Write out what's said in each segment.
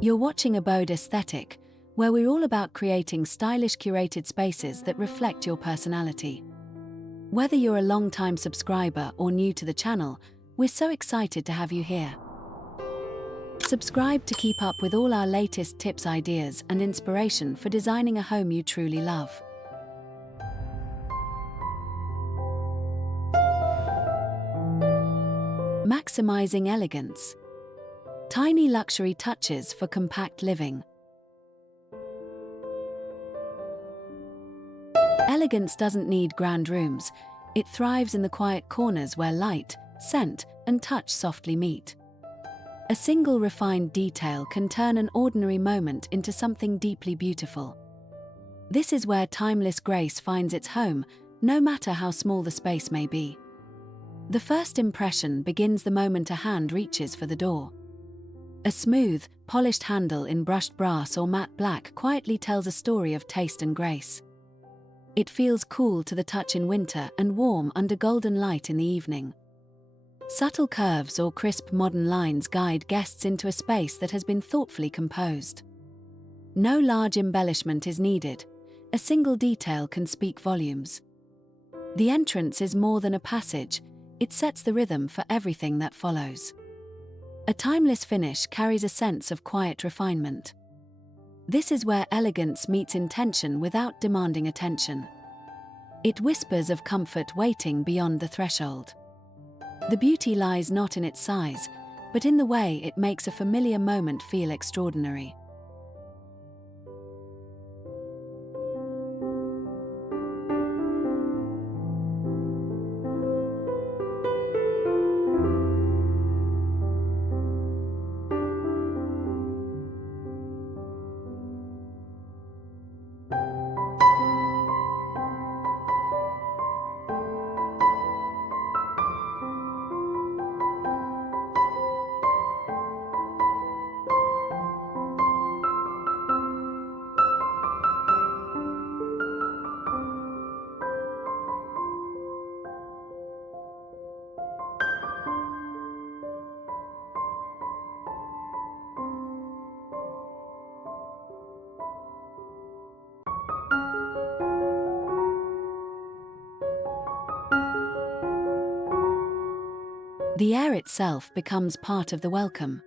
You're watching Abode Aesthetic, where we're all about creating stylish curated spaces that reflect your personality. Whether you're a long-time subscriber or new to the channel, we're so excited to have you here. Subscribe to keep up with all our latest tips, ideas, and inspiration for designing a home you truly love. Maximizing elegance. Tiny luxury touches for compact living. Elegance doesn't need grand rooms. It thrives in the quiet corners where light, scent, and touch softly meet. A single refined detail can turn an ordinary moment into something deeply beautiful. This is where timeless grace finds its home, no matter how small the space may be. The first impression begins the moment a hand reaches for the door. A smooth, polished handle in brushed brass or matte black quietly tells a story of taste and grace. It feels cool to the touch in winter and warm under golden light in the evening. Subtle curves or crisp modern lines guide guests into a space that has been thoughtfully composed. No large embellishment is needed. A single detail can speak volumes. The entrance is more than a passage. It sets the rhythm for everything that follows. A timeless finish carries a sense of quiet refinement. This is where elegance meets intention without demanding attention. It whispers of comfort waiting beyond the threshold. The beauty lies not in its size, but in the way it makes a familiar moment feel extraordinary. The air itself becomes part of the welcome.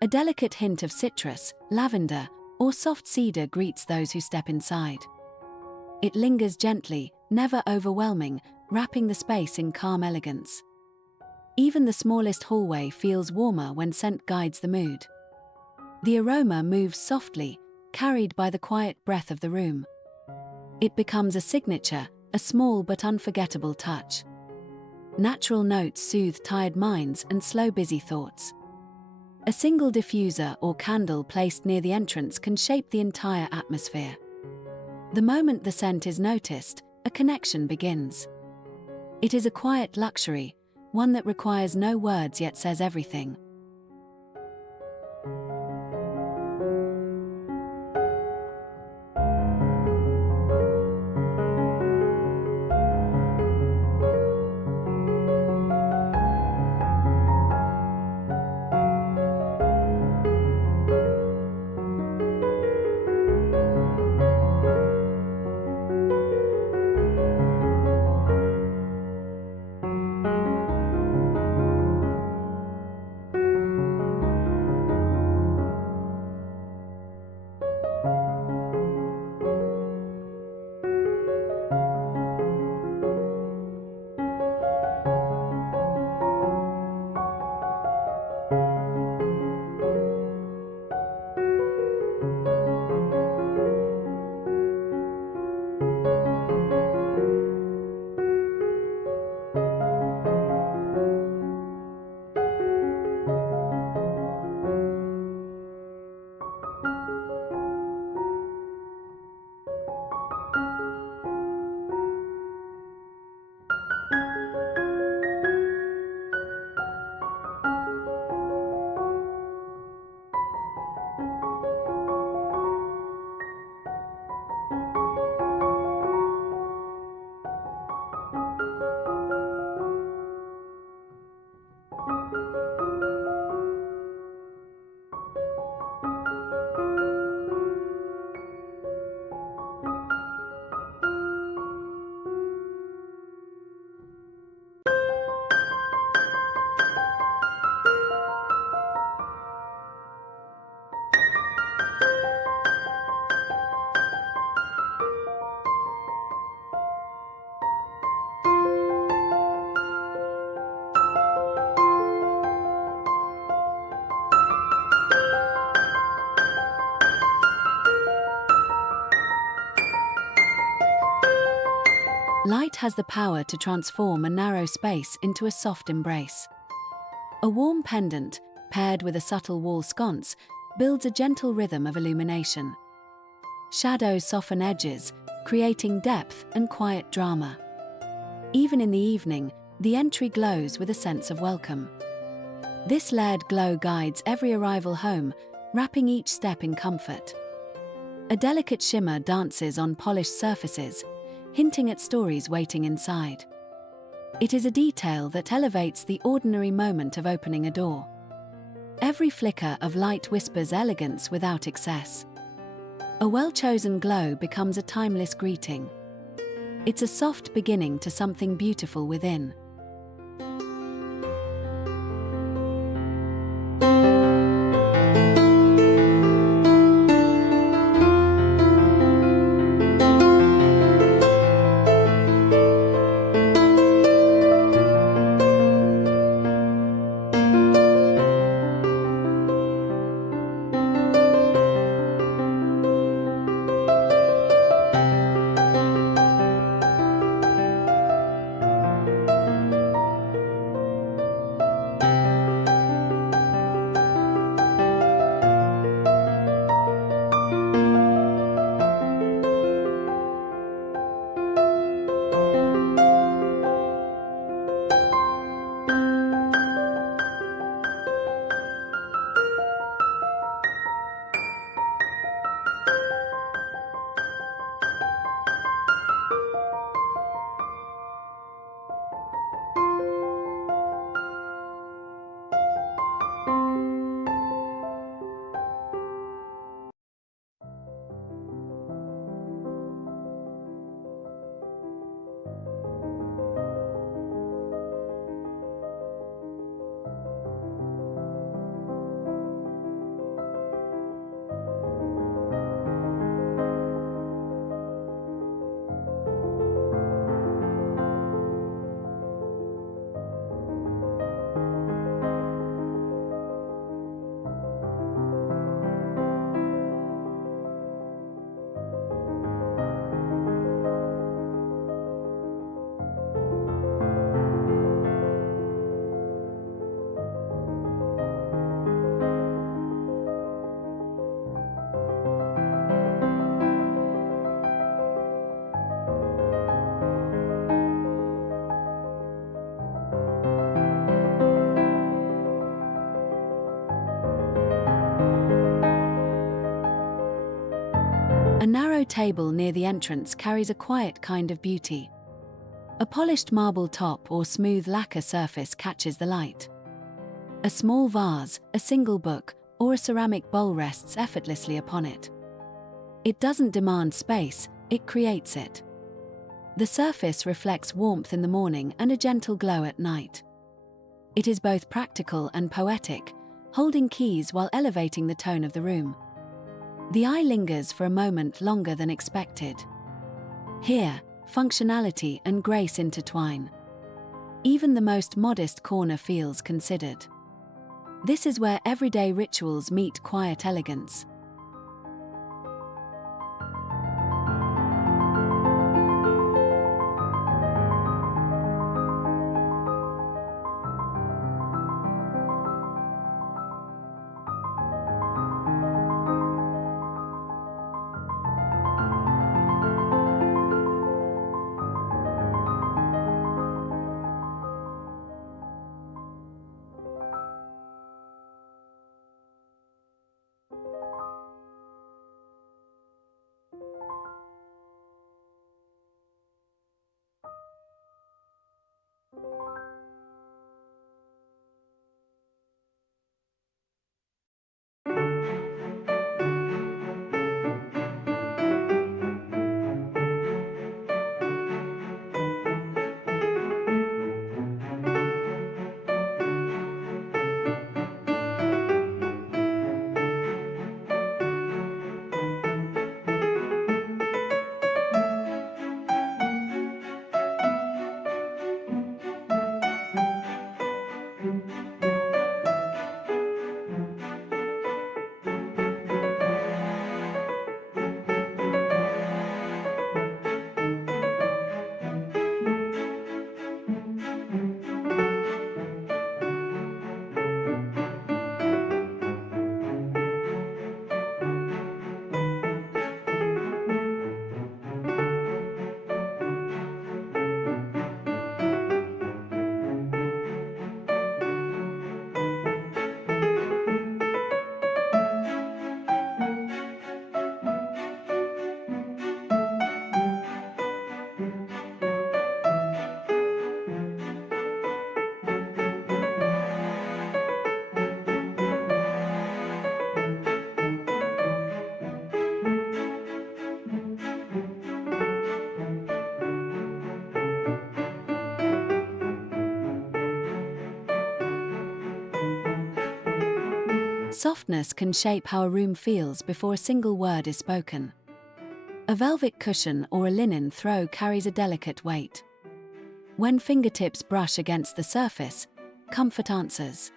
A delicate hint of citrus, lavender, or soft cedar greets those who step inside. It lingers gently, never overwhelming, wrapping the space in calm elegance. Even the smallest hallway feels warmer when scent guides the mood. The aroma moves softly, carried by the quiet breath of the room. It becomes a signature, a small but unforgettable touch. Natural notes soothe tired minds and slow busy thoughts. A single diffuser or candle placed near the entrance can shape the entire atmosphere. The moment the scent is noticed, a connection begins. It is a quiet luxury, one that requires no words yet says everything. Light has the power to transform a narrow space into a soft embrace. A warm pendant, paired with a subtle wall sconce, builds a gentle rhythm of illumination. Shadows soften edges, creating depth and quiet drama. Even in the evening, the entry glows with a sense of welcome. This layered glow guides every arrival home, wrapping each step in comfort. A delicate shimmer dances on polished surfaces, hinting at stories waiting inside. It is a detail that elevates the ordinary moment of opening a door. Every flicker of light whispers elegance without excess. A well-chosen glow becomes a timeless greeting. It's a soft beginning to something beautiful within. A narrow table near the entrance carries a quiet kind of beauty. A polished marble top or smooth lacquer surface catches the light. A small vase, a single book, or a ceramic bowl rests effortlessly upon it. It doesn't demand space, it creates it. The surface reflects warmth in the morning and a gentle glow at night. It is both practical and poetic, holding keys while elevating the tone of the room. The eye lingers for a moment longer than expected. Here, functionality and grace intertwine. Even the most modest corner feels considered. This is where everyday rituals meet quiet elegance. Softness can shape how a room feels before a single word is spoken. A velvet cushion or a linen throw carries a delicate weight. When fingertips brush against the surface, comfort answers.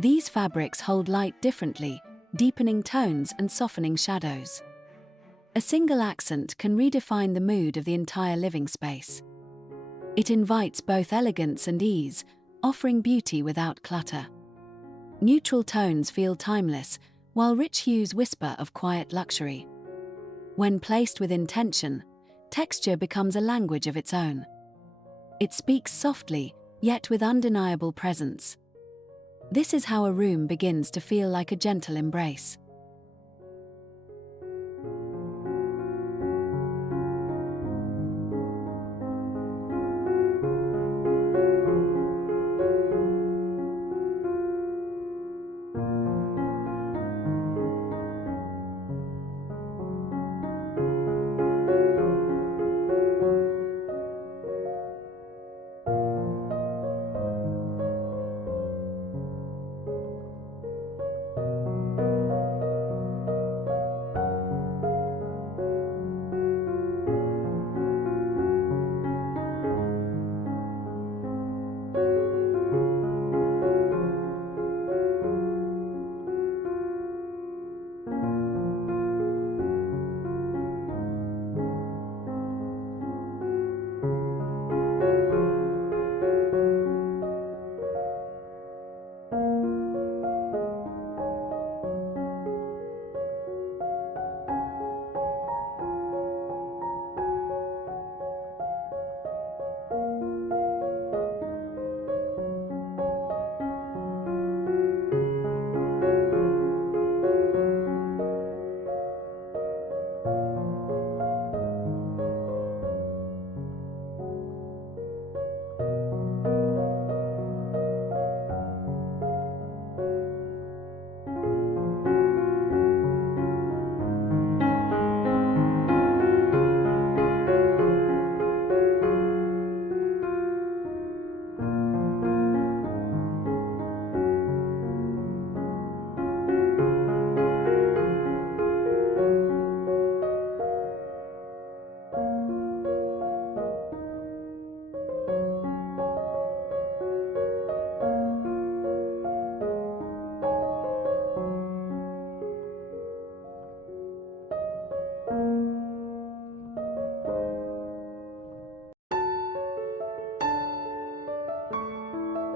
These fabrics hold light differently, deepening tones and softening shadows. A single accent can redefine the mood of the entire living space. It invites both elegance and ease, offering beauty without clutter. Neutral tones feel timeless, while rich hues whisper of quiet luxury. When placed with intention, texture becomes a language of its own. It speaks softly, yet with undeniable presence. This is how a room begins to feel like a gentle embrace.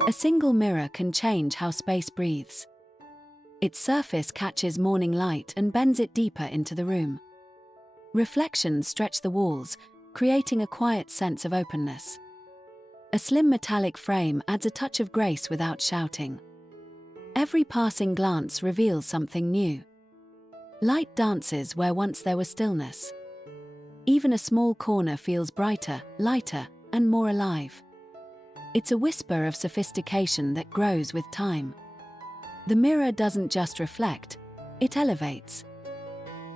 A single mirror can change how space breathes. Its surface catches morning light and bends it deeper into the room. Reflections stretch the walls, creating a quiet sense of openness. A slim metallic frame adds a touch of grace without shouting. Every passing glance reveals something new. Light dances where once there was stillness. Even a small corner feels brighter, lighter, and more alive. It's a whisper of sophistication that grows with time. The mirror doesn't just reflect, it elevates.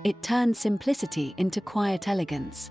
It turns simplicity into quiet elegance.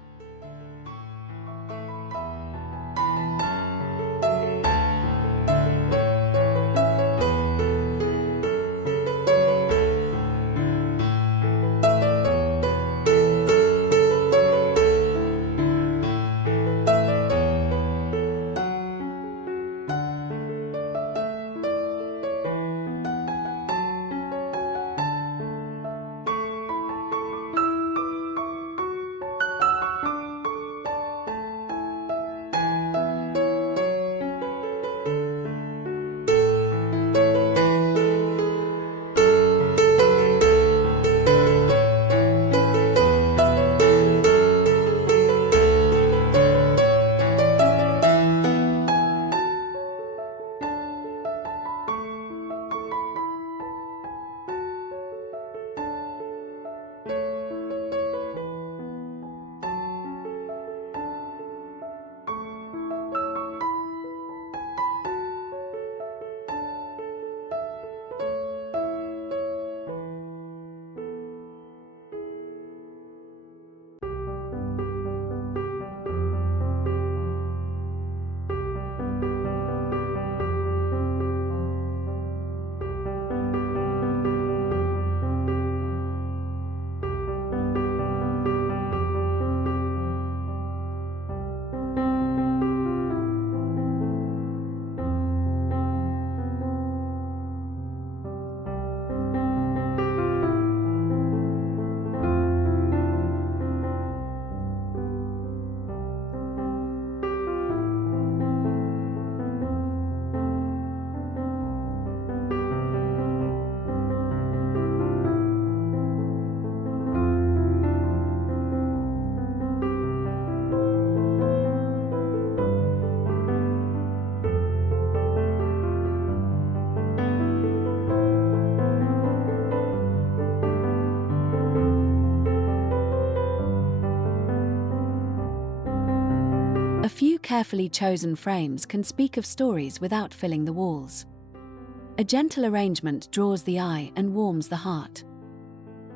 A few carefully chosen frames can speak of stories without filling the walls. A gentle arrangement draws the eye and warms the heart.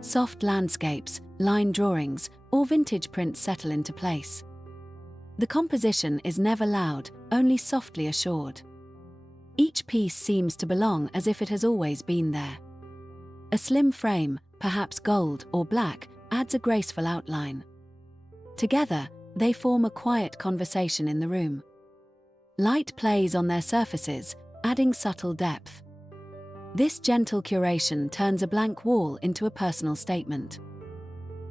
Soft landscapes, line drawings, or vintage prints settle into place. The composition is never loud, only softly assured. Each piece seems to belong as if it has always been there. A slim frame, perhaps gold or black, adds a graceful outline. Together, they form a quiet conversation in the room. Light plays on their surfaces, adding subtle depth. This gentle curation turns a blank wall into a personal statement.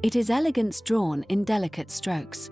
It is elegance drawn in delicate strokes.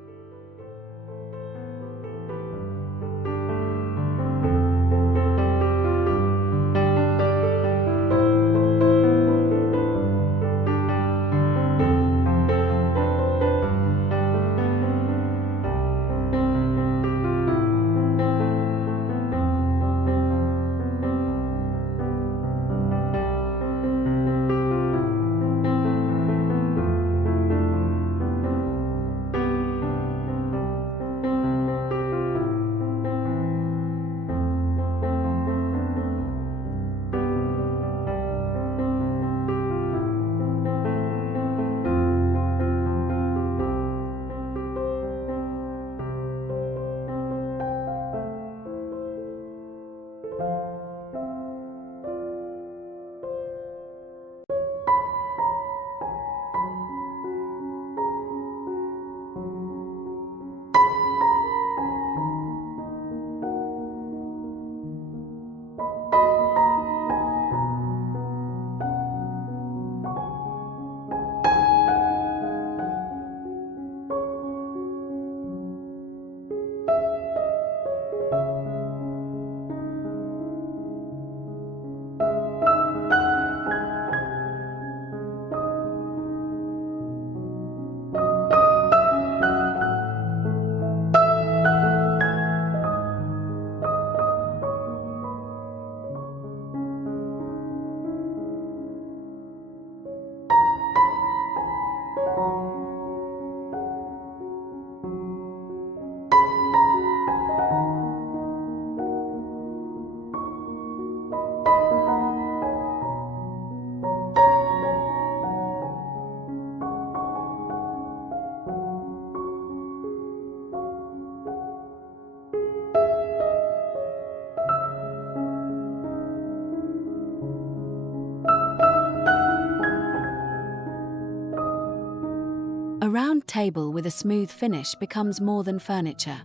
A round table with a smooth finish becomes more than furniture.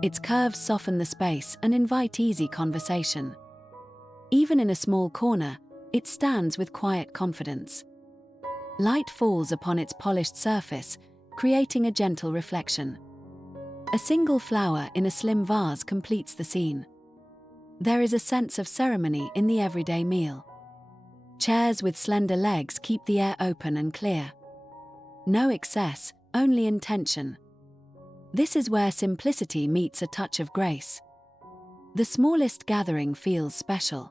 Its curves soften the space and invite easy conversation. Even in a small corner, it stands with quiet confidence. Light falls upon its polished surface, creating a gentle reflection. A single flower in a slim vase completes the scene. There is a sense of ceremony in the everyday meal. Chairs with slender legs keep the air open and clear. No excess, only intention. This is where simplicity meets a touch of grace. The smallest gathering feels special.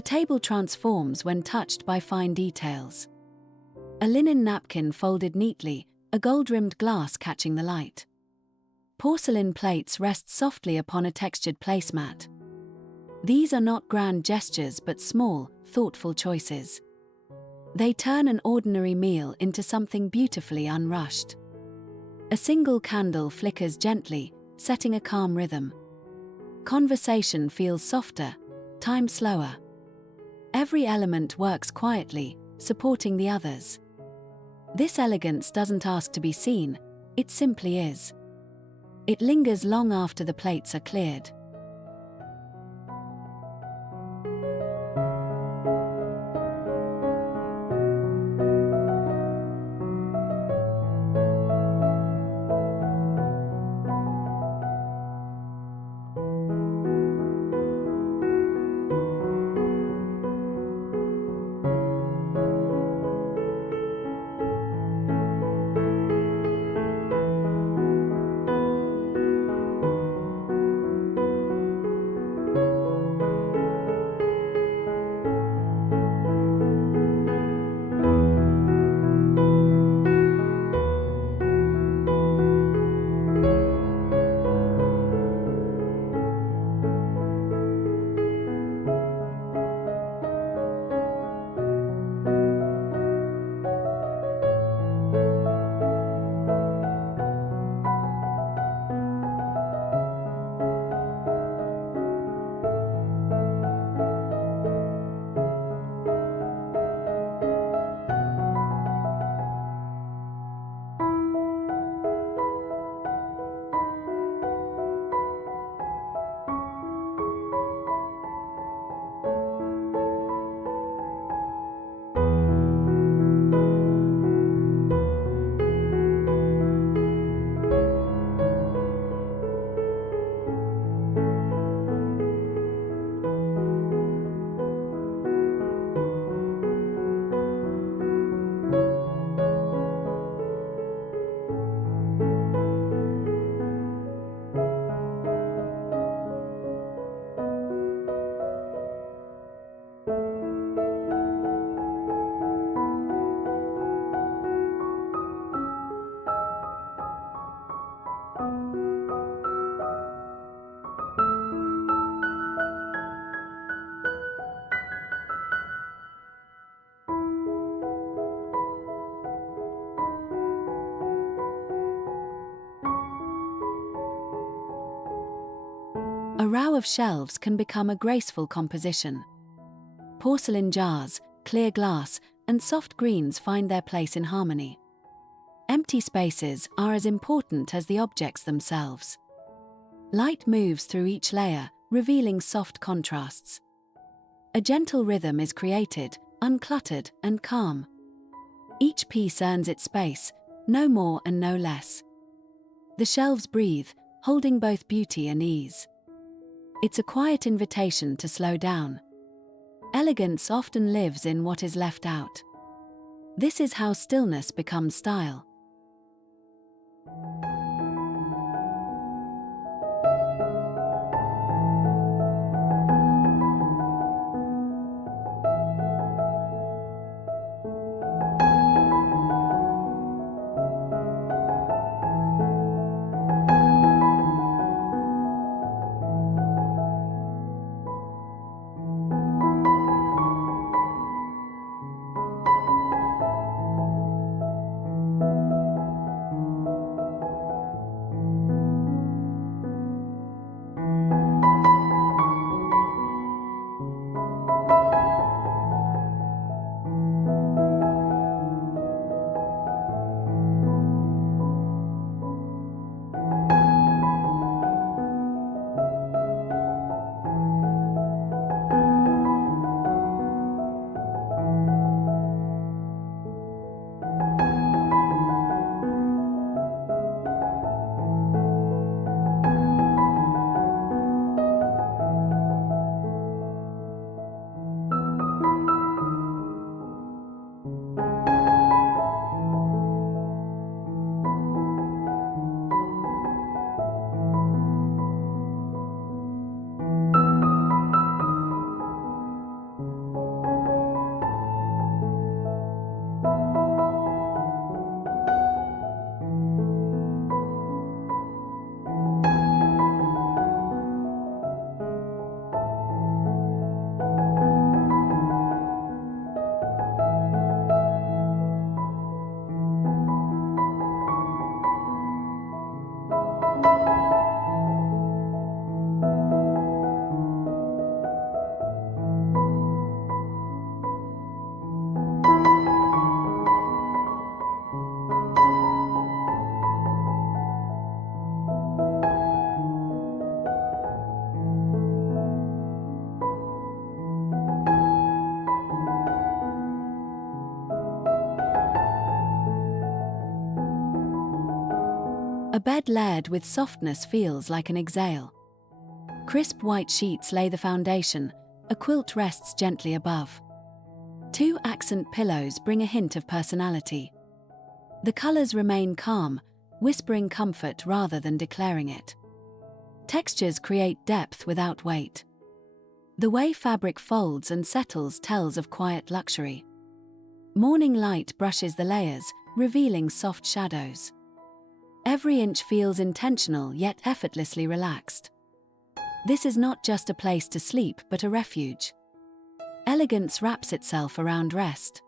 The table transforms when touched by fine details. A linen napkin folded neatly, a gold-rimmed glass catching the light. Porcelain plates rest softly upon a textured placemat. These are not grand gestures but small, thoughtful choices. They turn an ordinary meal into something beautifully unrushed. A single candle flickers gently, setting a calm rhythm. Conversation feels softer, time slower. Every element works quietly, supporting the others. This elegance doesn't ask to be seen, it simply is. It lingers long after the plates are cleared. A row of shelves can become a graceful composition. Porcelain jars, clear glass, and soft greens find their place in harmony. Empty spaces are as important as the objects themselves. Light moves through each layer, revealing soft contrasts. A gentle rhythm is created, uncluttered and calm. Each piece earns its space, no more and no less. The shelves breathe, holding both beauty and ease. It's a quiet invitation to slow down. Elegance often lives in what is left out. This is how stillness becomes style. A bed layered with softness feels like an exhale. Crisp white sheets lay the foundation, a quilt rests gently above. Two accent pillows bring a hint of personality. The colors remain calm, whispering comfort rather than declaring it. Textures create depth without weight. The way fabric folds and settles tells of quiet luxury. Morning light brushes the layers, revealing soft shadows. Every inch feels intentional yet effortlessly relaxed. This is not just a place to sleep but a refuge. Elegance wraps itself around rest.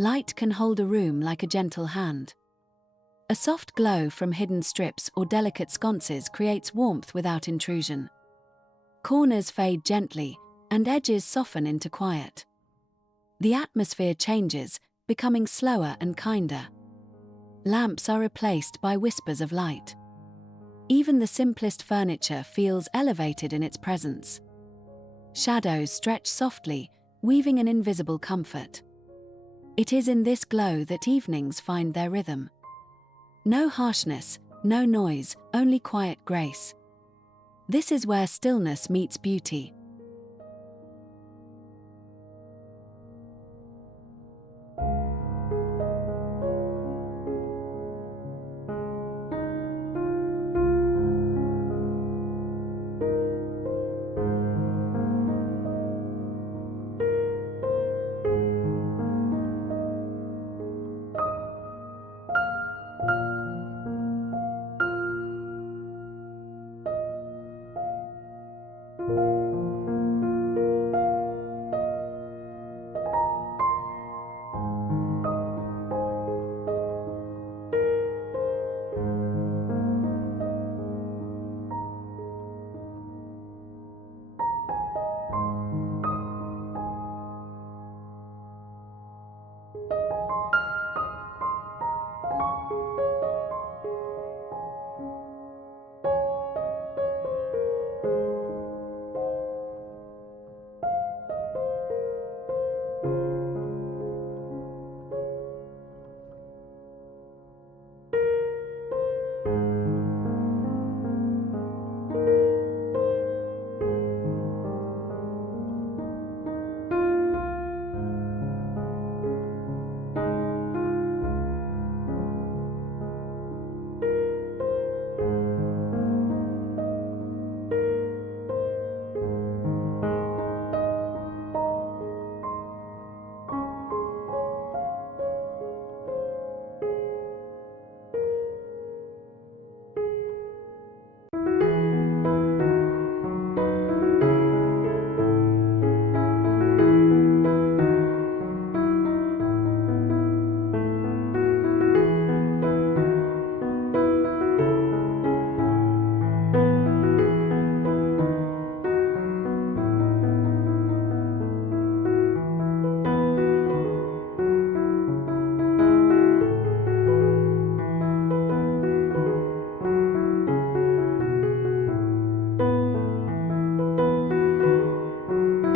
Light can hold a room like a gentle hand. A soft glow from hidden strips or delicate sconces creates warmth without intrusion. Corners fade gently, and edges soften into quiet. The atmosphere changes, becoming slower and kinder. Lamps are replaced by whispers of light. Even the simplest furniture feels elevated in its presence. Shadows stretch softly, weaving an invisible comfort. It is in this glow that evenings find their rhythm. No harshness, no noise, only quiet grace. This is where stillness meets beauty.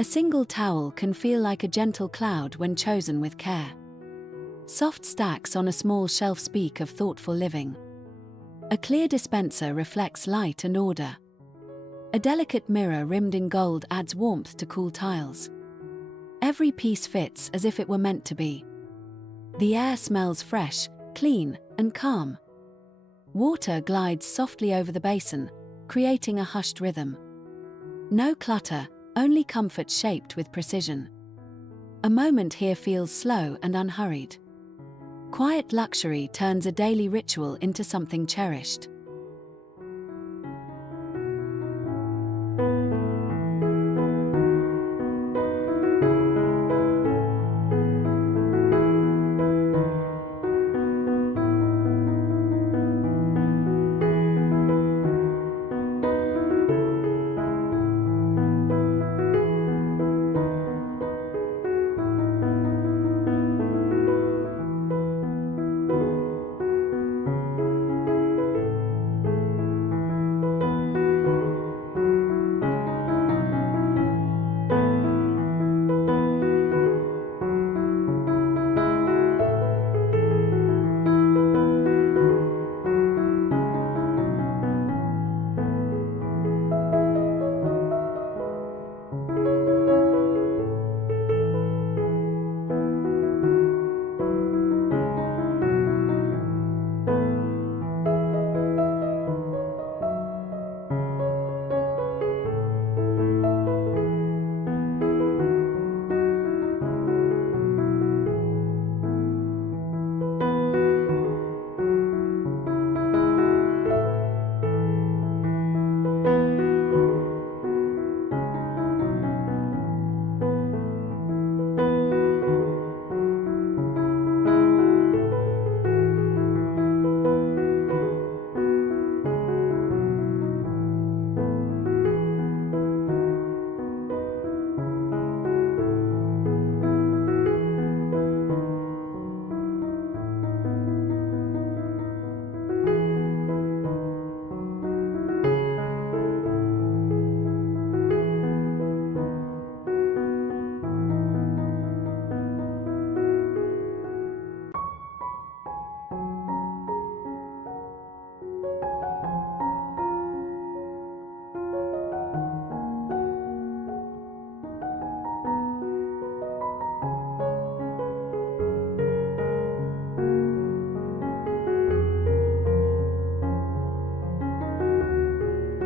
A single towel can feel like a gentle cloud when chosen with care. Soft stacks on a small shelf speak of thoughtful living. A clear dispenser reflects light and order. A delicate mirror rimmed in gold adds warmth to cool tiles. Every piece fits as if it were meant to be. The air smells fresh, clean, and calm. Water glides softly over the basin, creating a hushed rhythm. No clutter, only comfort shaped with precision. A moment here feels slow and unhurried. Quiet luxury turns a daily ritual into something cherished.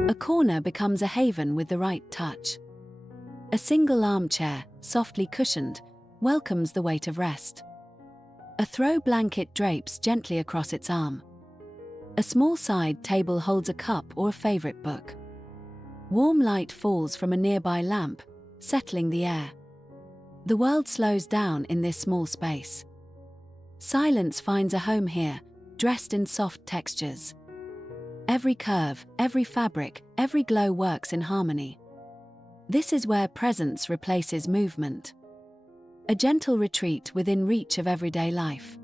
A corner becomes a haven with the right touch. A single armchair, softly cushioned, welcomes the weight of rest. A throw blanket drapes gently across its arm. A small side table holds a cup or a favorite book. Warm light falls from a nearby lamp, settling the air. The world slows down in this small space. Silence finds a home here, dressed in soft textures. Every curve, every fabric, every glow works in harmony. This is where presence replaces movement. A gentle retreat within reach of everyday life.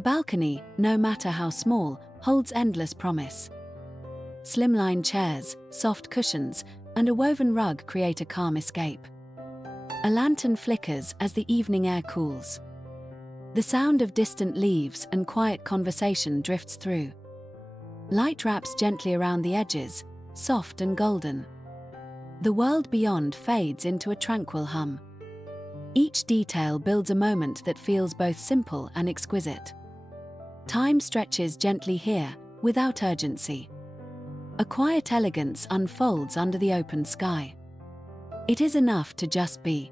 A balcony, no matter how small, holds endless promise. Slimline chairs, soft cushions, and a woven rug create a calm escape. A lantern flickers as the evening air cools. The sound of distant leaves and quiet conversation drifts through. Light wraps gently around the edges, soft and golden. The world beyond fades into a tranquil hum. Each detail builds a moment that feels both simple and exquisite. Time stretches gently here, without urgency. A quiet elegance unfolds under the open sky. It is enough to just be.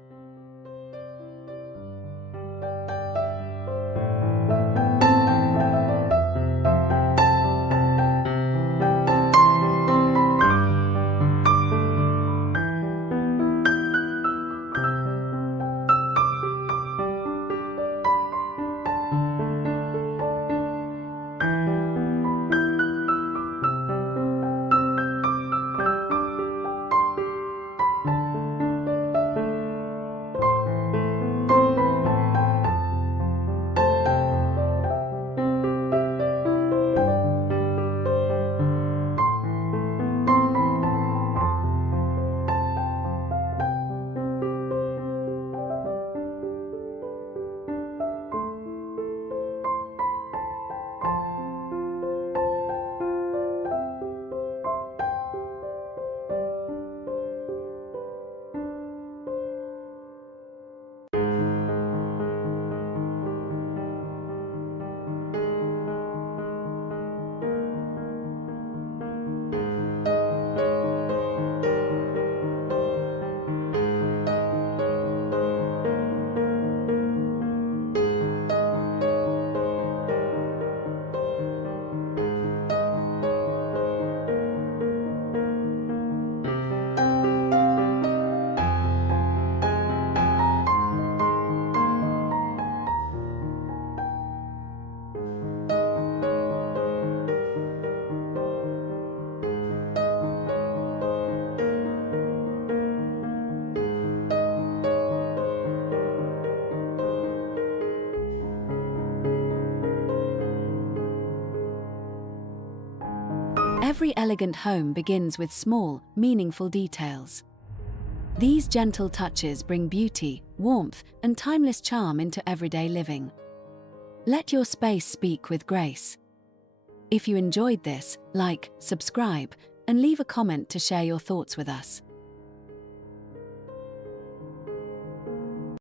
Every elegant home begins with small, meaningful details. These gentle touches bring beauty, warmth, and timeless charm into everyday living. Let your space speak with grace. If you enjoyed this, like, subscribe, and leave a comment to share your thoughts with us.